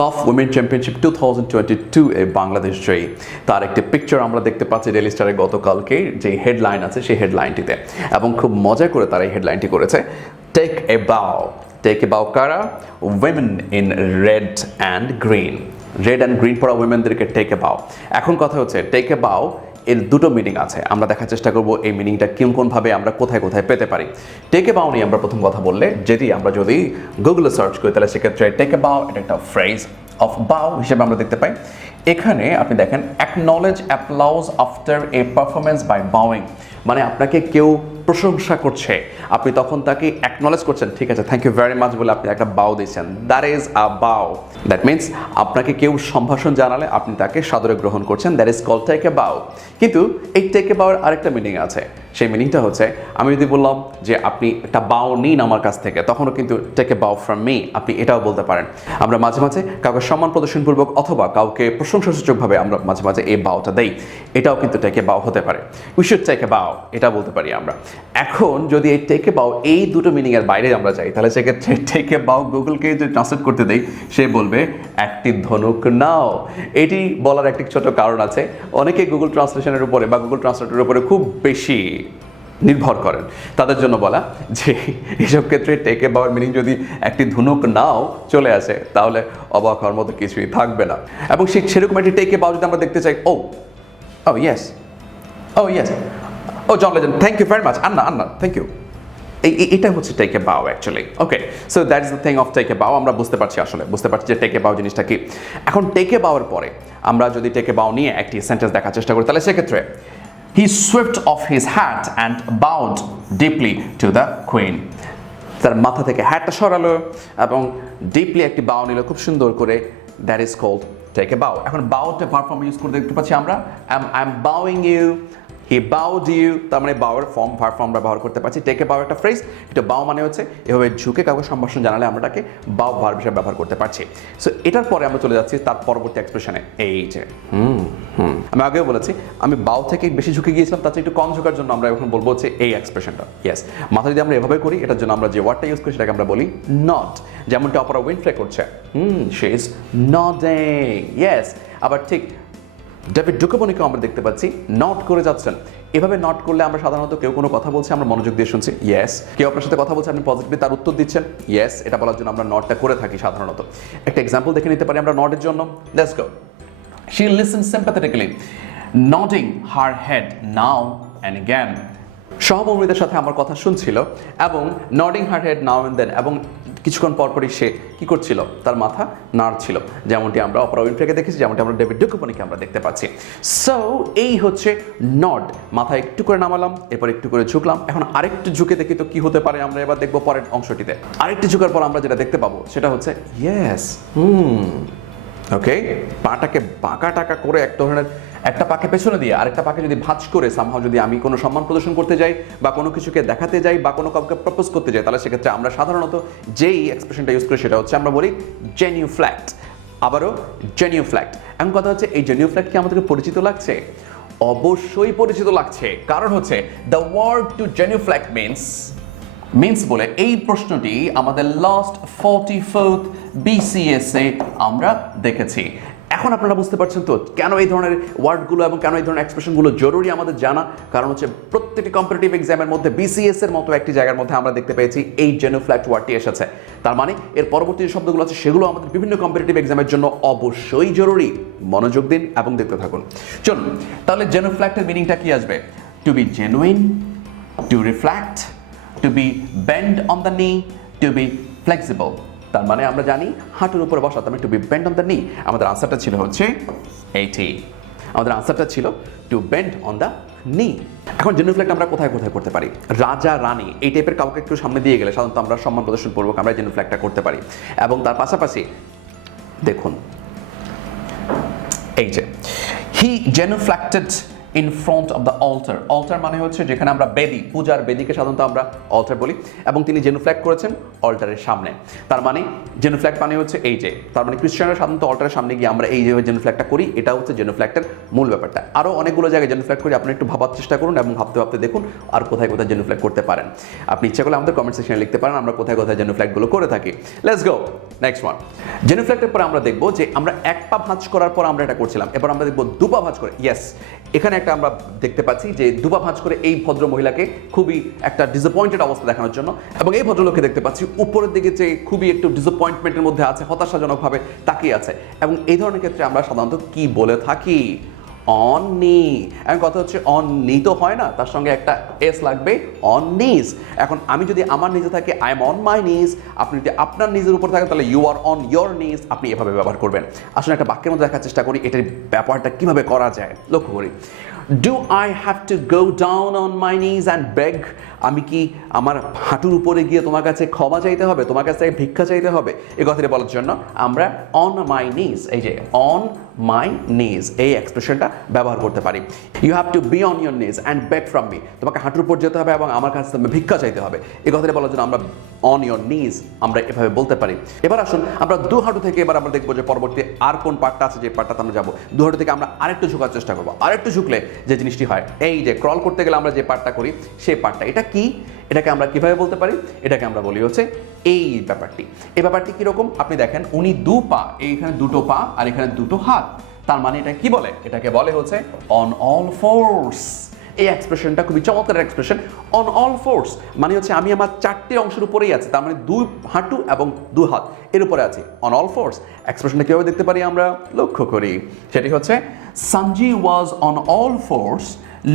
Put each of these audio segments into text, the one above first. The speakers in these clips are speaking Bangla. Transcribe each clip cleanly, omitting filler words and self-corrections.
সফট উইমেন চ্যাম্পিয়নশিপ 2022 এ বাংলাদেশ জয়ী তার একটি পিকচার আমরা দেখতে পাচ্ছি ডেইলি স্টারে গতকালকে যে হেডলাইন আছে সেই হেডলাইনটিতে, এবং খুব মজা করে তারা এই হেডলাইনটি করেছে, take a wow. Take a বাও কারা? Women in red and green. Red and green পরা উইমেনদেরকে টেক এ বাও। এখন কথা হচ্ছে টেক এ বাও এর দুটো মিনিং আছে, আমরা দেখার চেষ্টা করব এই মিনিংটা কোনভাবে আমরা কোথায় কোথায় পেতে পারি। টেক এ বাও নিয়ে আমরা প্রথম কথা বললে আমরা যদি গুগলে সার্চ করি তাহলে সেক্ষেত্রে টেক এ বাও এটা একটা ফ্রেজ অফ বাও হিসেবে আমরা দেখতে পাই। এখানে আপনি দেখেন acknowledge applause after a performance by bowing, মানে আপনাকে কেউ প্রশংসা করছে, আপনি তখন তাকে অ্যাকনলেজ করছেন, ঠিক আছে থ্যাংক ইউ ভেরি মাচ বলে আপনি একটা বাও দিচ্ছেন, that is a bow. That means আপনাকে কেউ সম্ভাষণ জানালে আপনি তাকে সাদরে গ্রহণ করছেন, that is called take a bow. কিন্তু এই টেক এ বাওয়ের আরেকটা মিনিং আছে, সেই মিনিংটা হচ্ছে আমি যদি বললাম যে আপনি একটা বাও নিন আমার কাছ থেকে, তখনও কিন্তু take a bow from me, আপনি এটাও বলতে পারেন। আমরা মাঝে মাঝে কাউকে সম্মান প্রদর্শনপূর্বক অথবা কাউকে প্রশংসাসূচকভাবে আমরা মাঝে মাঝে এই বাওটা দেই, এটাও কিন্তু টেক এ বাও হতে পারে। উই শুড টেক এ বাও, এটা বলতে পারি আমরা। এখন যদি এই টেক এ বাও এই দুটো মিনিং এর বাইরে আমরা যাই, তাহলে সেক্ষেত্রে টেক এ বাও গুগলকে যদি ট্রান্সলেট করতে দেই, সে বলবে একটি ধনুক নাও। এটি বলার একটি ছোট কারণ আছে, অনেকে গুগল ট্রান্সলেশনের উপরে বা গুগল ট্রান্সলেটের উপরে খুব বেশি নির্ভর করেন, তাদের জন্য বলা যে এসব ক্ষেত্রে টেক এ বাওয়ের মিনিং যদি একটি ধনুক নাও চলে আসে তাহলে অবাক হওয়ার মতো কিছুই থাকবে না। এবং সেরকম একটি টেক এ বাও যদি আমরা দেখতে চাই, oh yes oh John Legend thank you very much, Anna thank you, এটা হচ্ছে take a bow actually. Okay, so that is the thing of take a bow. আমরা বুঝতে পারছি যে টেক এ বাও জিনিসটা কি। এখন টেক এ বাওয়ের পরে আমরা যদি টেক এ বাও নিয়ে একটি সেন্টেন্স দেখার চেষ্টা করি, তাহলে সেক্ষেত্রে he swept off his hat and bowed deeply to the queen. তার মাথা থেকে হ্যাটটা সরালো এবং ডিপলি একটি বাও নিল খুব সুন্দর করে, that is called take a bow. এখন বাউতে ভার্ব ফর্ম ইউজ করে দেখতে পাচ্ছি আমরা, I am bowing you, he bowed you, তার মানে বাউয়ের ফর্ম ভার্ব ফর্ম ব্যবহার করতে পারছি। টেক এ বাও একটা ফ্রেজ, এটা বাও মানে হচ্ছে এভাবে ঝুঁকে কাউকে সম্ভাষণ জানালে আমরা তাকে বাও ভার্ব হিসেবে ব্যবহার করতে পারছি। সো এটার পরে আমরা চলে যাচ্ছি তার পরবর্তী এক্সপ্রেশনে, এই যে আমি আগেও বলেছি আমি বাও থেকে বেশি ঝুঁকে গিয়েছিলাম, তার চেয়ে একটু কম ঝুঁকার জন্য আমরা এখন বলবো হচ্ছে এই এক্সপ্রেশনটা। ইয়েস, মাথা যদি আমরা এভাবে করি, এটার জন্য আমরা যে ওয়ার্ডটা ইউজ করি সেটাকে আমরা বলি নট, যেমনটা অপরা উইনফ্রে করছে, শি ইজ নটিং। ইয়েস, আবার ঠিক ডেভিড ডুকোবনিকেও আমরা দেখতে পাচ্ছি নট করে যাচ্ছেন। এভাবে নট করলে আমরা সাধারণত কেউ কোনো কথা বলছে আমরা মনোযোগ দিয়ে শুনছি, ইয়েস, কেউ আপনার সাথে কথা বলছে আপনি পজিটিভলি তার উত্তর দিচ্ছেন, ইয়েস, এটা বলার জন্য আমরা নটটা করে থাকি সাধারণত। একটা এক্সাম্পল দেখে নিতে পারি আমরা নটের জন্য, let's go. She listened sympathetically, nodding her head now and again. সহমর্মীদের সাথে আমার কথা শুনছিল এবং নডিং her head now and then, এবং কিছুক্ষণ পরপরই সে কি করছিল, তার মাথা নাড়ছিল, যেমনটি আমরা অপরা উইনফ্রেকে দেখেছি, যেমনটি আমরা ডেভিড ডুকোবনিকে আমরা দেখতে পাচ্ছি। সো এই হচ্ছে নড, মাথা একটু করে নামালাম, এরপর একটু করে ঝুঁকলাম, এখন আরেকটু ঝুঁকে দেখি তো কি হতে পারে, আমরা এবার দেখবো পরের অংশটিতে। আরেকটু ঝুঁকার পর আমরা যেটা দেখতে পাবো সেটা হচ্ছে ইয়েস, ওকে, পাটাকে বাঁকা টাকা করে এক ধরনের একটা পাকে পেছনে দিয়ে আরেকটা পাকে যদি ভাঁজ করে সামহাও যদি আমি কোনো সম্মান প্রদর্শন করতে যাই বা কোনো কিছুকে দেখাতে যাই বা কোনো কাউকে প্রপোজ করতে যাই, তাহলে সেক্ষেত্রে আমরা সাধারণত যেই এক্সপ্রেশনটা ইউজ করি সেটা হচ্ছে আমরা বলি জেনিউফ্ল্যাক্ট। আবারও জেনিউফ্ল্যাক্ট। এখন কথা হচ্ছে এই জেনিউফ্ল্যাক্ট কি আমাদেরকে পরিচিত লাগছে? অবশ্যই পরিচিত লাগছে, কারণ হচ্ছে দ্য ওয়ার্ড টু জেনিউফ্ল্যাক্ট মিন্স বলে এই প্রশ্নটি আমাদের লাস্ট 44th BCS এ আমরা দেখেছি। এখন আপনারা বুঝতে পারছেন তো কেন এই ধরনের ওয়ার্ডগুলো এবং কেন এই ধরনের এক্সপ্রেশনগুলো জরুরি আমাদের জানা, কারণ হচ্ছে প্রত্যেকটি কম্পিটিটিভ এক্সামের মধ্যে BCS এর মতো একটি জায়গার মধ্যে আমরা দেখতে পেয়েছি এই জেনিউফ্ল্যাক্ট ওয়ার্ডটি এসেছে। তার মানে এর পরবর্তী যে শব্দগুলো আছে সেগুলো আমাদের বিভিন্ন কম্পিটিটিভ এক্সামের জন্য অবশ্যই জরুরি। মনোযোগ দিন এবং দেখতে থাকুন। চলুন তাহলে জেনিউফ্ল্যাক্টের মিনিংটা কি আসবে? To be genuine, to reflect, to be bend on the knee, to be flexible. তার মানে আমরা জানি হাঁটুর উপরে বসা, তার মানে to be bend on the knee. আমাদের আনসারটা ছিল হচ্ছে এইটি, আমাদের আনসারটা ছিল টু বেন্ড অন দ্য নি। এখন জেনিউফ্ল্যাক্ট আমরা কোথায় কোথায় করতে পারি? রাজা রানী এই টাইপের কাউকে একটু সামনে দিয়ে গেলে সাধারণত আমরা সম্মান প্রদর্শন পূর্বক আমরা জেনিউফ্ল্যাক্টটা করতে পারি। এবং তার পাশাপাশি দেখুন এই যে he genuflected in front of the altar. Altar মানে হচ্ছে যেখানে আমরা বেদি, পূজার বেদিকে সাধারণত আমরা অল্টার বলি, এবং তিনি জেনুফ্ল্যাক্ট করেছেন অল্টারের সামনে। তার মানে জেনুফ্ল্যাক্ট মানে হচ্ছে এই যে, তার মানে খ্রিস্টানরা সাধারণত অল্টারের সামনে গিয়ে আমরা এই যে জেনুফ্ল্যাক্টটা করি, এটা হচ্ছে জেনুফ্ল্যাক্টের মূল ব্যাপারটা। আরও অনেকগুলো জায়গায় জেনুফ্ল্যাক্ট করি, আপনি একটু ভাবার চেষ্টা করুন এবং ভাবতে ভাবতে দেখুন আর কোথায় কোথায় জেনুফ্ল্যাক্ট করতে পারেন। আপনি ইচ্ছা করলে আমাদের কমেন্ট সেকশনে লিখতে পারেন আমরা কোথায় কোথায় জেনুফ্ল্যাক্টগুলো করে থাকি। Let's go next one. জেনুফ্ল্যাক্টের পরে আমরা দেখবো যে আমরা এক পা ভাঁজ করার পর আমরা এটা করছিলাম, এবার আমরা দেখবো দুপা ভাঁজ করে। ইয়েস, এখানে একটা আমরা দেখতে পাচ্ছি যে দুপা ভাঁজ করে এই ভদ্র মহিলাকে খুবই একটা ডিসঅ্যাপয়েন্টেড অবস্থা দেখানোর জন্য, এবং এই ভদ্রলোককে দেখতে পাচ্ছি উপরের দিকে যে খুবই একটু ডিসঅ্যাপয়েন্টমেন্টের মধ্যে আছে, হতাশাজনকভাবে তাকিয়ে আছে, এবং এই ধরনের ক্ষেত্রে আমরা সাধারণত কি বলে থাকি? অন নি। এখন কথা হচ্ছে অন নি তো হয় না, তার সঙ্গে একটা এস লাগবে, অন নিজ। এখন আমি যদি আমার নিজে থাকি আই এম অন মাই নিজ, আপনি যদি আপনার নিজের উপর থাকেন তাহলে ইউ আর অন ইয়োর নিজ, আপনি এভাবে ব্যবহার করবেন। আসলে একটা বাক্যের মধ্যে দেখার চেষ্টা করি এটার ব্যাপারটা কিভাবে করা যায়, লক্ষ্য করি। Do I have to go down on my নিজ অ্যান্ড বেগ? আমি কি আমার হাঁটুর উপরে গিয়ে তোমার কাছে ক্ষমা চাইতে হবে, তোমার কাছ থেকে ভিক্ষা চাইতে হবে? এই কথাটি বলার জন্য আমরা অন মাই নিজ, এই যে অন মাই নিজ এই এক্সপ্রেশনটা ব্যবহার করতে পারি। You have to be on your knees and beg from me, তোমাকে হাঁটুর উপর যেতে হবে এবং আমার কাছে তুমি ভিক্ষা চাইতে হবে। এই কথাটি বলার জন্য আমরা অন ইয়োর নিজ আমরা এভাবে বলতে পারি। এবার আসুন আমরা দু হাঁটু থেকে এবার আমরা দেখবো যে পরবর্তী আর কোন পার্টটা আছে, যে পার্টটাতে আমরা যাবো। দু হাঁটু থেকে আমরা আরেকটু ঝুঁকার চেষ্টা করবো, আরেকটু ঝুঁকলে যে জিনিসটি হয়, এই যে ক্রল করতে গেলে আমরা যে পার্টটা করি সেই পার্টটা, এটা কি, এটাকে আমরা কিভাবে বলতে পারি? এটাকে আমরা বলি হচ্ছে এই ব্যাপারটি। এই ব্যাপারটি কিরকম আপনি দেখেন, উনি দু পা, এইখানে দুটো পা আর এখানে দুটো হাত, তার মানে এটা কি বলে? এটাকে বলে হচ্ছে অন অল ফোর্স। এই এক্সপ্রেশনটা খুবই চমৎকার এক্সপ্রেশন, অন অল ফোর্স মানে হচ্ছে আমি আমার চারটে অংশের উপরেই আছি, তার মানে দুই হাঁটু এবং দু হাত এর উপরে আছি, অন অল ফোর্স। এক্সপ্রেশনটা কিভাবে দেখতে পারি আমরা, লক্ষ্য করি। সেটি হচ্ছে Sanji was on all fours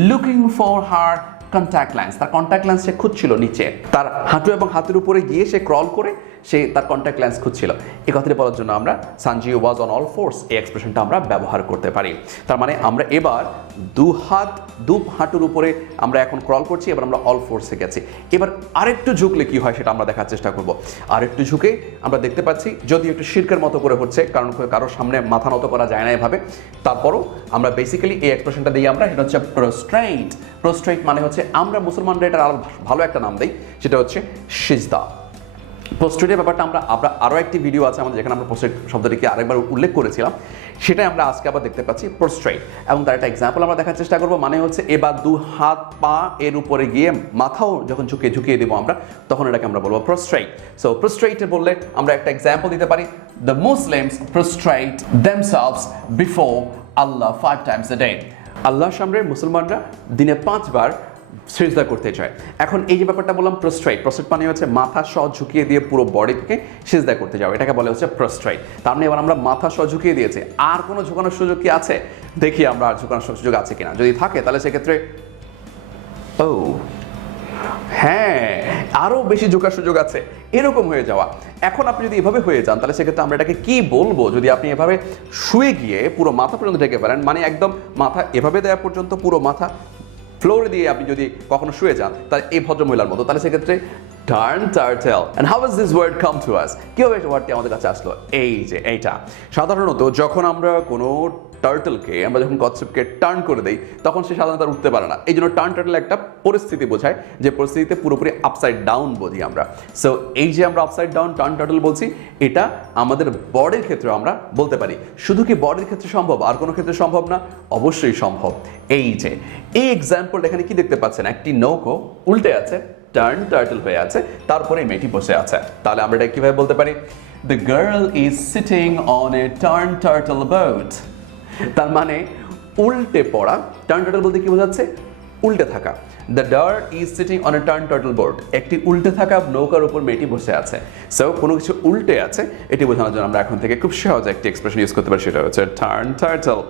looking for her contact lens. তার কন্ট্যাক্ট লেন্স সে খুঁজছিল নিচে, তার হাঁটু এবং হাতের উপরে গিয়ে সে ক্রল করে সে তার কন্ট্যাক্ট লেন্স খুঁজছিল। এই কথাটি বলার জন্য আমরা সঞ্জি ওয়াজ অন অল ফোর্স এই এক্সপ্রেশনটা আমরা ব্যবহার করতে পারি। তার মানে আমরা এবার দু হাঁটুর উপরে আমরা এখন ক্রল করছি, এবার আমরা অল ফোর্সে গেছি। এবার আরেকটু ঝুঁকলে কি হয় সেটা আমরা দেখার চেষ্টা করব। আরেকটু ঝুঁকে আমরা দেখতে পাচ্ছি, যদি একটু শিরকের মতো করে হচ্ছে, কারণ কারোর সামনে মাথা নত করা যায় না এভাবে, তারপরও আমরা বেসিক্যালি এই এক্সপ্রেশনটা দিই আমরা, সেটা হচ্ছে প্রোস্ট্রেট। প্রোস্ট্রেট মানে হচ্ছে আমরা মুসলমানরা এটার আরো ভালো একটা নাম দিই, সেটা হচ্ছে সিজদা। প্রোস্ট্রেটের ব্যাপারটা আমরা আরও একটি ভিডিও আছে আমাদের যেখানে আমরা প্রোস্ট্রেট শব্দটিকে আরেকবার উল্লেখ করেছিলাম, সেটাই আমরা আজকে আবার দেখতে পাচ্ছি প্রোস্ট্রেট, এবং তার একটা এক্সাম্পল আমরা দেখার চেষ্টা করবো। মানে হচ্ছে এবার দু হাত পা এর উপরে গিয়ে মাথাও যখন ঝুঁকিয়ে দেবো আমরা, তখন এটাকে আমরা বলবো প্রোস্ট্রেট। সো প্রোস্ট্রেটে বললে আমরা একটা এক্সাম্পল দিতে পারি, the Muslims prostrate themselves before Allah 5 times a day। আল্লাহর সামনে মুসলমানরা দিনে 5 বার সিজদা করতে চায়। এখন এই যে ব্যাপারটা বললাম প্রোস্ট্রেট, প্রোস্ট্রেট মানে হচ্ছে মাথা সহ ঝুঁকিয়ে দিয়ে পুরো বডি থেকে সিজদা করতে যাও, এটাকে বলে হচ্ছে প্রোস্ট্রেট। তার মানে এবার আমরা মাথা সহ ঝুঁকিয়ে দিয়েছি, আর কোনো ঝুঁকানোর সুযোগ কি আছে? দেখি আমরা আর ঝুঁকানোর সুযোগ আছে কিনা, যদি থাকে তাহলে সেক্ষেত্রে ও হ্যাঁ, আরও বেশি ঝুঁকার সুযোগ আছে, এরকম হয়ে যাওয়া। এখন আপনি যদি এভাবে হয়ে যান তাহলে সেক্ষেত্রে আমরা এটাকে কি বলবো? যদি আপনি এভাবে শুয়ে গিয়ে পুরো মাথা পর্যন্ত ঢেকে ফেলেন, মানে একদম মাথা এভাবে দেওয়া পর্যন্ত পুরো মাথা ফ্লোরে দিয়ে আপনি যদি কখনো শুয়ে যান তাহলে এই ভদ্রমহিলার মতো, তাহলে সেক্ষেত্রে turn turtle. And how is this word come to us? কিভাবে এই ওয়ার্ডটি আমাদের কাছে আসলো? এই যে এইটা, সাধারণত যখন আমরা কোনো টার্টলকে, আমরা যখন কচ্ছপকে টার্ন করে দেই তখন সে সাধারণত আর উঠতে পারে না। এই জন্য টার্ন টার্টল একটা পরিস্থিতি বোঝায়, যে পরিস্থিতিতে পুরোপুরি আপসাইড ডাউন বুঝি আমরা। সো এই যে আমরা আপসাইড ডাউন টার্ন টার্টল বলছি, এটা আমাদের বডির ক্ষেত্রে আমরা বলতে পারি। শুধু কি বডির ক্ষেত্রে সম্ভব, আর কোনো ক্ষেত্রে সম্ভব না? অবশ্যই সম্ভব। এই যে এই এক্সাম্পল এখানে কি দেখতে পাচ্ছেন, একটি নৌকো উল্টে আছে, টার্ন টার্টল হয়ে আছে, তারপরে মেয়েটি বসে আছে। তাহলে আমরা এটা কিভাবে বলতে পারি? The girl is sitting on a turn turtle boat. তার মানে উল্টে পড়া। টার্ন টার্টল বলতে কি বোঝাচ্ছে? উল্টে থাকা। The girl is sitting on a turn turtle boat, একটি উল্টে থাকা নৌকার উপর মেয়েটি বসে আছে। সো কোনো কিছু উল্টে আছে এটি বোঝানোর জন্য আমরা এখন থেকে খুব সহজে একটি এক্সপ্রেশন ইউজ করতে পারি, সেটা হচ্ছে টার্ন টার্টল।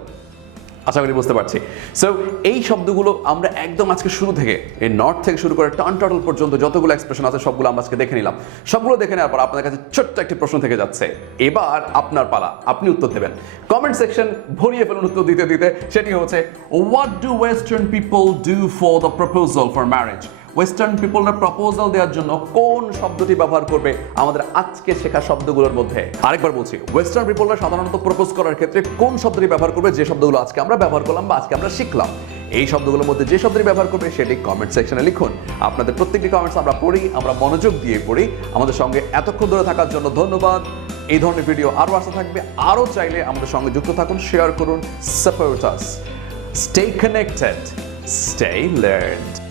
আশা করি বুঝতে পারছি। সো এই শব্দগুলো আমরা একদম আজকে শুরু থেকে, এই নর্থ থেকে শুরু করে টার্ন টার্টল পর্যন্ত যতগুলো এক্সপ্রেশন আছে সবগুলো আমরা আজকে দেখে নিলাম। সবগুলো দেখে নেওয়ার পর আপনাদের কাছে ছোট্ট একটি প্রশ্ন থেকে যাচ্ছে, এবার আপনার পালা, আপনি উত্তর দেবেন। কমেন্ট সেকশন ভরিয়ে ফেলুন উত্তর দিতে দিতে। সেটি হচ্ছে, what do western people do for the proposal for marriage? Western পিপলরা প্রপোজাল দেওয়ার জন্য কোন শব্দটি ব্যবহার করবে আমাদের আজকে শেখা শব্দগুলোর মধ্যে? আরেকবার বলছি, ওয়েস্টার্ন পিপলরা সাধারণত প্রপোজ করার ক্ষেত্রে কোন শব্দটি ব্যবহার করবে, যে শব্দগুলো আজকে আমরা ব্যবহার করলাম বা আজকে আমরা শিখলাম? এই শব্দগুলোর মধ্যে যে শব্দটি ব্যবহার করবে সেটি কমেন্ট সেকশনে লিখুন। আপনাদের প্রত্যেকটি কমেন্টস আমরা পড়ি, আমরা মনোযোগ দিয়ে পড়ি। আমাদের সঙ্গে এতক্ষণ ধরে থাকার জন্য ধন্যবাদ। এই ধরনের ভিডিও আরও আসতে থাকবে। আরও চাইলে আমাদের সঙ্গে যুক্ত থাকুন, শেয়ার করুন, support us. Stay connected, stay learned.